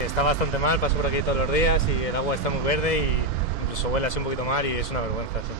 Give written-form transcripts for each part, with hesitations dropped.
Está bastante mal, paso por aquí todos los días y el agua está muy verde y incluso huele así un poquito mal y es una vergüenza, sí.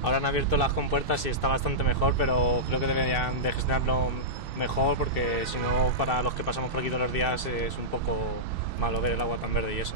Ahora han abierto las compuertas y está bastante mejor, pero creo que deberían de gestionarlo mejor porque si no, para los que pasamos por aquí todos los días es un poco malo ver el agua tan verde y eso.